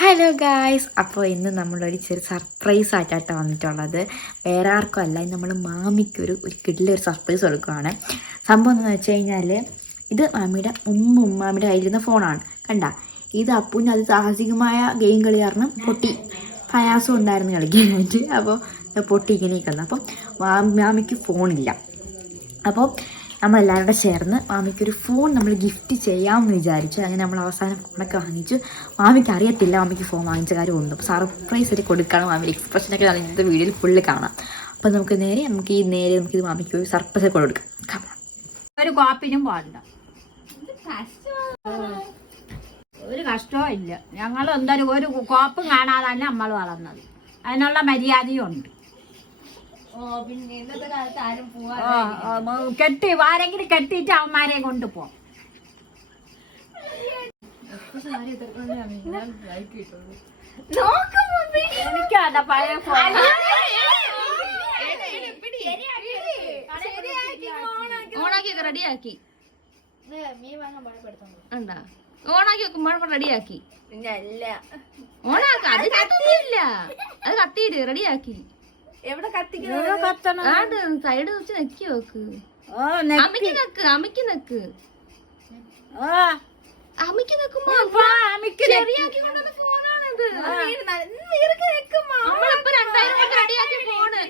Hello guys, അപ്പോൾ ഇന്ന് നമ്മളൊരു ചെറിയ സർപ്രൈസ് ആയിട്ടാണ് വന്നിട്ടുള്ളത്. വേറെ ആർക്കും അല്ല, നമ്മൾ മാമിക്ക് ഒരു കിടിലൊരു സർപ്രൈസ് കൊടുക്കുകയാണ്. സംഭവം എന്താണെന്ന് വെച്ച് കഴിഞ്ഞാൽ, ഇത് മാമിയുടെ ഉമ്മാമിയുടെ കയ്യിലിരുന്ന ഫോണാണ്. കണ്ട, ഇത് അപ്പൂൻ്റെ അത് സാഹസികമായ ഗെയിം കളി കാരണം പൊട്ടി. പ്രയാസം ഉണ്ടായിരുന്നു കളിക്കാനായിട്ട്. അപ്പോൾ പൊട്ടി ഇങ്ങനെ നിൽക്കുന്നത്. അപ്പം മാമിക്ക് ഫോണില്ല. അപ്പോൾ നമ്മളെല്ലാവരും കൂടെ ചേർന്ന് മാമിക്കൊരു ഫോൺ നമ്മൾ ഗിഫ്റ്റ് ചെയ്യാമെന്ന് വിചാരിച്ചു. അങ്ങനെ നമ്മൾ അവസാനം ഫോണൊക്കെ വാങ്ങിച്ചു. മാമിക്ക് അറിയത്തില്ല മാമിക്ക് ഫോൺ വാങ്ങിച്ച കാര്യം ഒന്നും. അപ്പോൾ സർപ്രൈസ് ആയിട്ട് കൊടുക്കുകയാണ്. മാമിയുടെ എക്സ്പ്രഷനൊക്കെ ഇന്നത്തെ വീഡിയോയിൽ ഫുള്ള് കാണാം. അപ്പോൾ നമുക്ക് ഇത് മാമിക്ക് ഒരു സർപ്രൈസ് കൊടുക്കാം. ഒരു കോപ്പിനും പാടില്ല, ഒരു കഷ്ടവും ഇല്ല. ഞങ്ങൾ എന്തായാലും ഒരു കോപ്പും കാണാതെ തന്നെ നമ്മൾ വളർന്നത്. അതിനുള്ള മര്യാദയും ഉണ്ട്. കെട്ടി ആരെങ്കിലും കെട്ടിയിട്ട് അവന്മാരെ കൊണ്ടുപോകും. എനിക്കല്ല പഴയ ഫോൺ. ഓണാക്കിയൊക്കെ റെഡിയാക്കി ഉണ്ടാ, ഓണാക്കി വെക്കുമ്പോൾ റെഡിയാക്കി. ഓണാക്ക, അത് കത്തിയില്ല, അത് കത്തിയില്ല, റെഡിയാക്കി. എവിടെ കത്തിക്കണം? സൈഡ് വെച്ച് നെക്കി നോക്ക്. അമ്മയ്ക്ക് നെക്ക്, അമ്മയ്ക്ക് നെക്ക്, അമ്മയ്ക്ക് നെക്കുമ്പോ ശരിയാക്കി കൊണ്ടുവന്ന ഫോണാണിത്. നമ്മളിപ്പോ 2000 റെഡിയാക്കി ഫോണ്.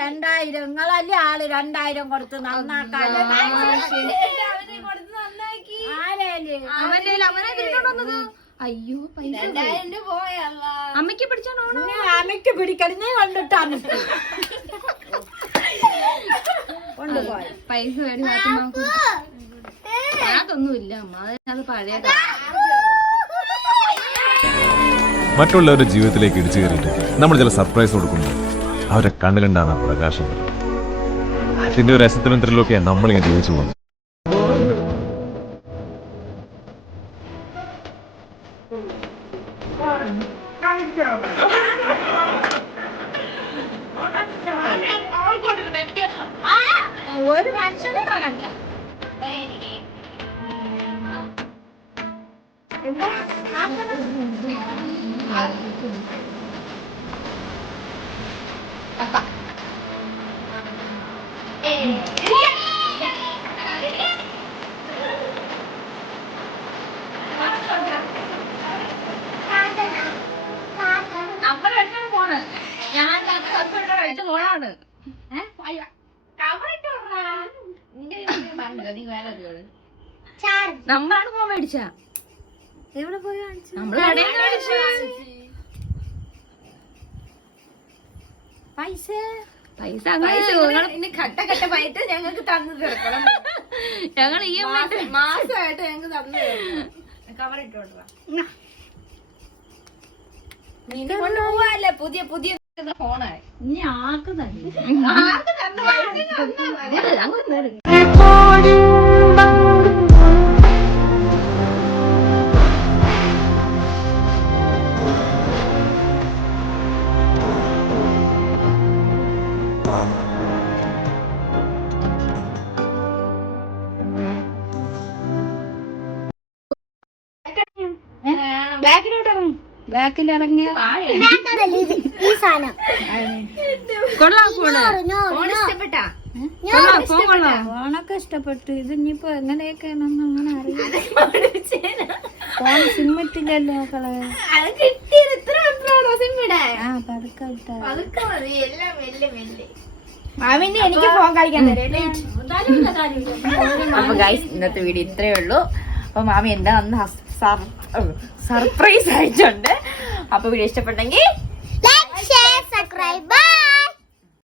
2000 നിങ്ങളല്ലേ ആള് 2000 കൊടുത്ത് നന്നാക്കാൻ. അവനെ തിരിച്ചോണ്ടുവന്നത്. അയ്യോ, പൈസ അമ്മയ്ക്ക് പിടിച്ചോണോ? അമ്മയ്ക്ക് പിടിക്കണേ കണ്ടിട്ടാണ് പൈസ അതൊന്നുമില്ല അമ്മ, അത് പഴയ. മറ്റുള്ളവരുടെ ജീവിതത്തിലേക്ക് ഇടിച്ചു കയറിയിട്ട് നമ്മൾ ചില സർപ്രൈസ് കൊടുക്കുമ്പോൾ അവരുടെ കണ്ണിലുണ്ടാകുന്ന പ്രകാശം, അതിന്റെ ഒരു രസത്തിലും ത്രില്ലൊക്കെയാണ് നമ്മളിങ്ങനെ ജീവിച്ചു പോകുന്നത്. ഒരു മനുഷ്യനെ കാണണ്ട. ഫോണാണ്. നമ്മളാണ് ഫോൺ മേടിച്ച. എവിടെ പോയി കാണിച്ചു? നമ്മള് കടയിൽ കാണിച്ചു. പൈസ ഘട്ടഘട്ടമായിട്ട് ഞങ്ങൾക്ക് തന്നു തീർക്കണം. ഞങ്ങൾ ഈ മാസമായിട്ട് ഞങ്ങൾക്ക് തന്നു കവർ ഇട്ടോണ്ടാ. കൊണ്ടുപോവാല്ലേ പുതിയ പുതിയ ഫോണായി. ഇനി ആർക്ക് തന്നെ ബാക്കിലിറങ്ങിയ ഈ സാധനം കൊള്ളാം. ഫോണൊക്കെ ഇഷ്ടപ്പെട്ടു. ഇത് ഇനിയിപ്പോ എങ്ങനെയൊക്കെയാണെന്ന് അങ്ങനെ അറിയാം. ഫോൺ സിമ്മിട്ടില്ലല്ലോ മക്കളെ. മാമിന്റെ എനിക്ക് ഫോൺ കളിക്കാൻ അപ്പോൾ ഗൈസ്, ഇന്നത്തെ വീഡിയോ ഇത്രയേ ഉള്ളൂ. അപ്പോൾ മാമി എന്താ സർപ്രൈസ് ആയിട്ടുണ്ട്. അപ്പോൾ വീഡിയോ ഇഷ്ടപ്പെട്ടെങ്കിൽ